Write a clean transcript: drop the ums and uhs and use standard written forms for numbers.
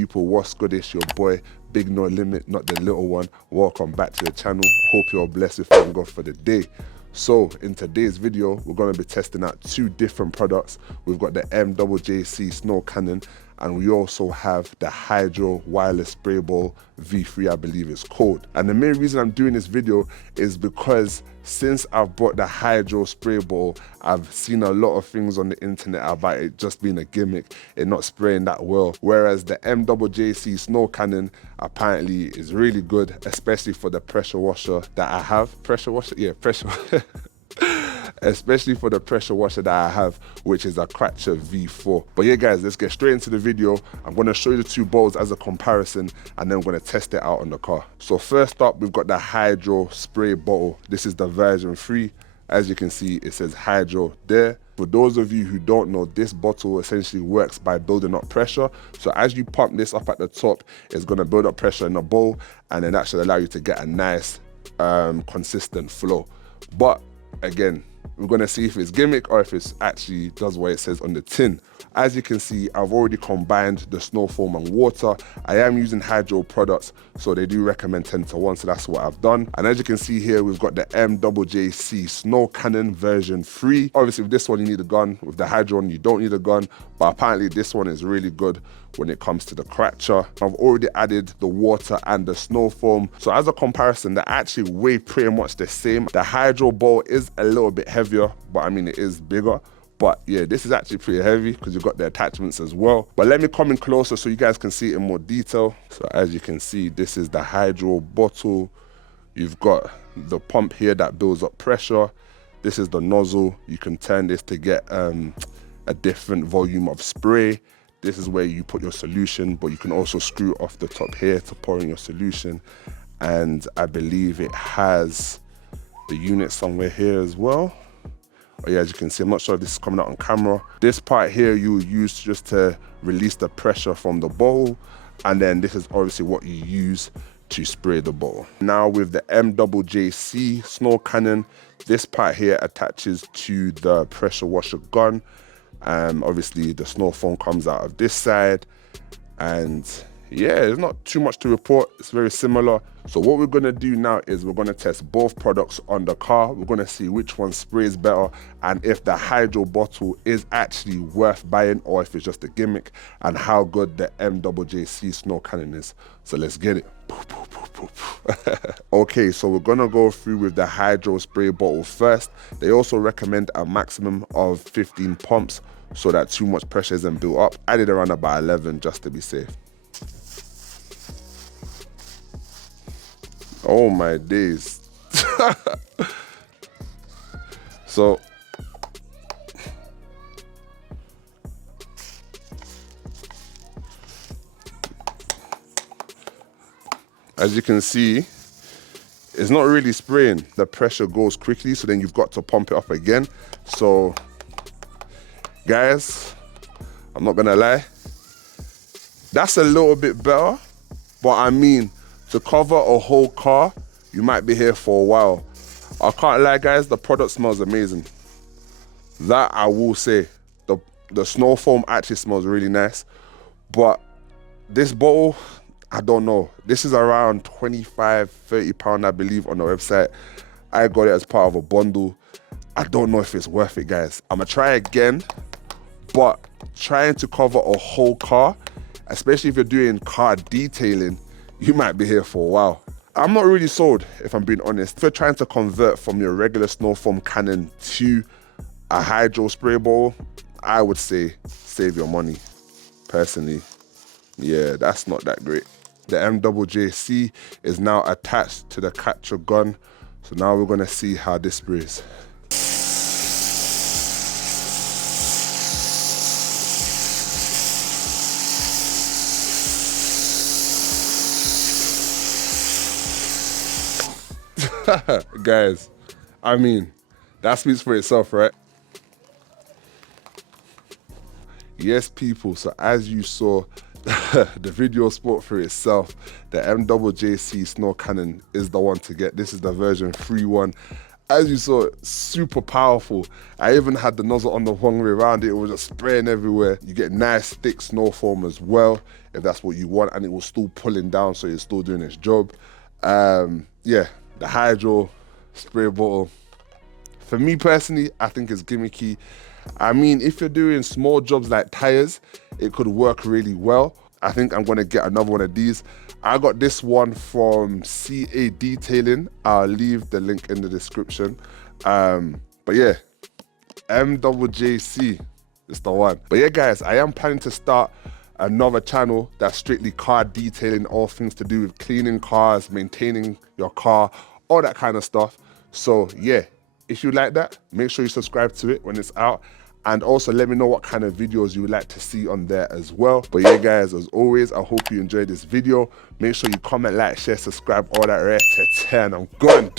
people, what's good? It's your boy, Big No Limit, not the little one. Welcome back to the channel. Hope you're blessed with thank God for the day. So in today's video, we're going to be testing out two different products. We've got the Mjjc Snow Cannon, and we also have the Hydro Wireless Spray Ball V3, I believe it's called. And the main reason I'm doing this video is because since I've bought the Hydro Spray Ball, I've seen a lot of things on the internet about it just being a gimmick, it not spraying that well. Whereas the Mjjc Snow Cannon apparently is really good, especially for the pressure washer that I have. Pressure washer? Yeah, pressure. Especially for the pressure washer that I have, which is a Kratcher V4. But yeah guys, let's get straight into the video. I'm going to show you the two balls as a comparison, and then we're going to test it out on the car. So first up, we've got the Hydro spray bottle. This is the version 3. As you can see, it says Hydro there. For those of you who don't know, this bottle essentially works by building up pressure. So as you pump this up at the top, it's going to build up pressure in the bowl, and then that should allow you to get a nice consistent flow. But again, we're gonna see if it's gimmick or if it's actually does what it says on the tin. As you can see, I've already combined the snow foam and water. I am using Hydro products, so they do recommend 10:1, so that's what I've done. And as you can see here, we've got the Mjjc Snow Cannon version 3. Obviously with this one you need a gun, with the Hydro one you don't need a gun, but apparently this one is really good when it comes to the Kratcher. I've already added the water and the snow foam, so as a comparison, they're actually weigh pretty much the same. The Hydro ball is a little bit heavier, but I mean it is bigger. But yeah, this is actually pretty heavy because you've got the attachments as well. But let me come in closer so you guys can see it in more detail. So as you can see, this is the Hydro bottle. You've got the pump here that builds up pressure. This is the nozzle. You can turn this to get a different volume of spray. This is where you put your solution, but you can also screw off the top here to pour in your solution. And I believe it has the unit somewhere here as well. Oh yeah, as you can see, I'm not sure if this is coming out on camera. This part here you use just to release the pressure from the bowl, and then this is obviously what you use to spray the bowl. Now with the Mjjc Snow Cannon, this part here attaches to the pressure washer gun. Obviously the snow foam comes out of this side, and yeah, there's not too much to report. It's very similar. So what we're gonna do now is we're gonna test both products on the car. We're gonna see which one sprays better and if the Hydro bottle is actually worth buying or if it's just a gimmick, and how good the Mjjc Snow Cannon is. So let's get it. Okay, so we're gonna go through with the Hydro spray bottle first. They also recommend a maximum of 15 pumps so that too much pressure isn't built up. I did around about 11 just to be safe. Oh my days. So as you can see, it's not really spraying. The pressure goes quickly, so then you've got to pump it up again. So guys, I'm not gonna lie, that's a little bit better, but I mean, to cover a whole car, you might be here for a while. I can't lie guys, the product smells amazing. That I will say. The snow foam actually smells really nice, but this bottle, I don't know. This is around 25, 30 pounds, I believe, on the website. I got it as part of a bundle. I don't know if it's worth it, guys. I'm gonna try again, but trying to cover a whole car, especially if you're doing car detailing, you might be here for a while. I'm not really sold, if I'm being honest. If you're trying to convert from your regular snow foam cannon to a Hydro spray ball, I would say save your money, personally. Yeah, that's not that great. The Mjjc is now attached to the Kratcher gun. So now we're gonna see how this sprays. Guys, I mean, that speaks for itself, right? Yes, people, so as you saw, the video spoke for itself. The Mjjc Snow Cannon is the one to get. This is the version 3 one. As you saw, super powerful. I even had the nozzle on the wrong way around it. It was just spraying everywhere. You get nice thick snow foam as well. if that's what you want, and it was still pulling down, so it's still doing its job. Yeah, the hydro spray bottle, for me personally, I think it's gimmicky. I mean, if you're doing small jobs like tires, it could work really well. I think I'm gonna get another one of these. I got this one from CA Detailing. I'll leave the link in the description. But yeah, Mjjc is the one. But yeah, guys, I am planning to start another channel that's strictly car detailing, all things to do with cleaning cars, maintaining your car, all that kind of stuff. So yeah, if you like that, make sure you subscribe to it when it's out. And also let me know what kind of videos you would like to see on there as well. But yeah, guys, as always, I hope you enjoyed this video. Make sure you comment, like, share, subscribe, all that rest. 10. I'm gone.